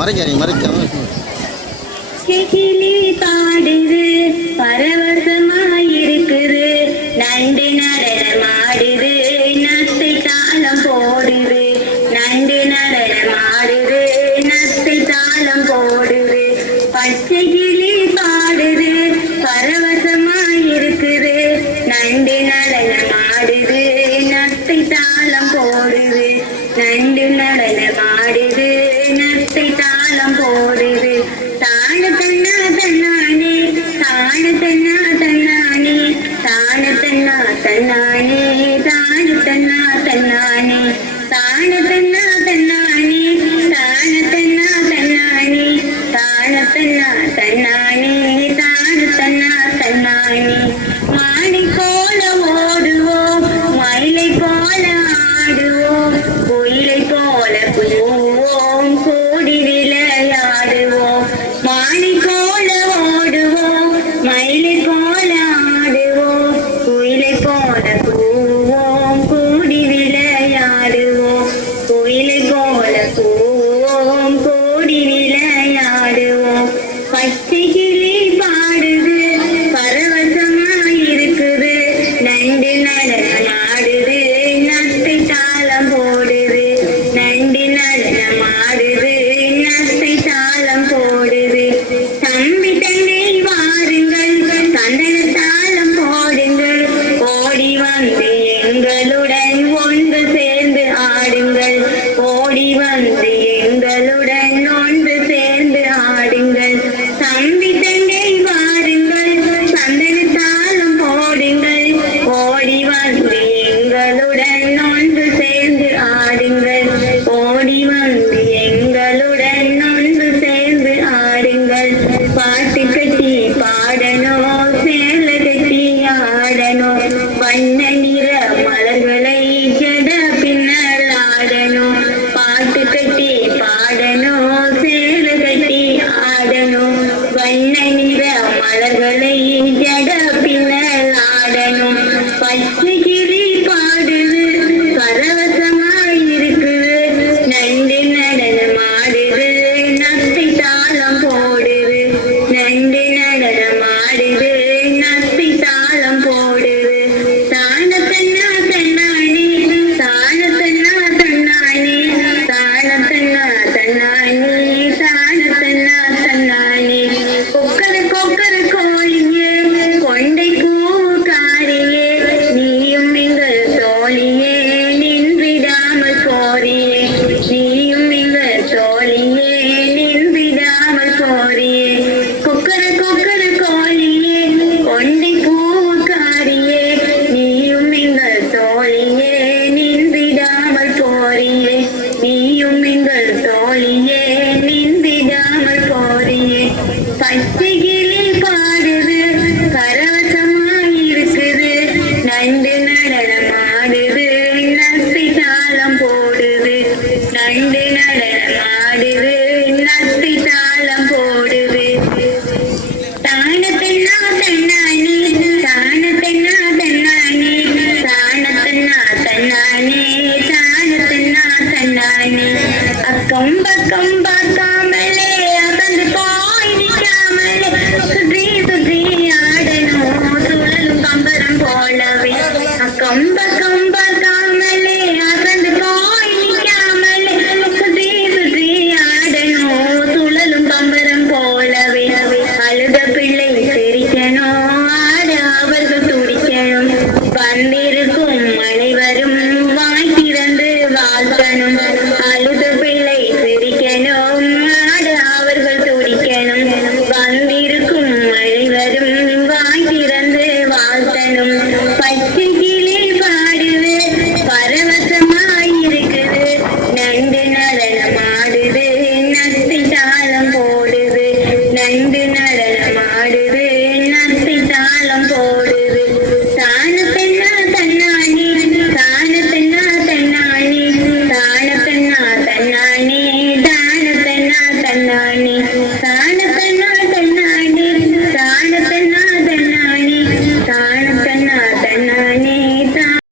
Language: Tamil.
மறைக்காதீங்க மறைக்காம கிளி பாடுது பரவசமாயிருக்குது. நண்டு நடனமாடுது நத்தை தாளம் போடுது. நண்டு நடனமாடுது நத்தை தாளம் போடுது. பச்சை പോയത് താഴെ തന്നെ തന്നാനെ താഴെ തന്നെ തന്നാനെ താഴെ തന്നെ തന്നാനെ താഴെ തന്നെ തന്നാനെ താഴെ തന്നെ തന്നാനെ താഴെ തന്നെ തന്നാനെ താഴെ തന്നെ തന്നാനെ താഴെ തന്നെ തന്നാനെ நட்பி தாளம் போடுவே தான தென்னா தென்னானி தான தென்னா தென்னானி I nani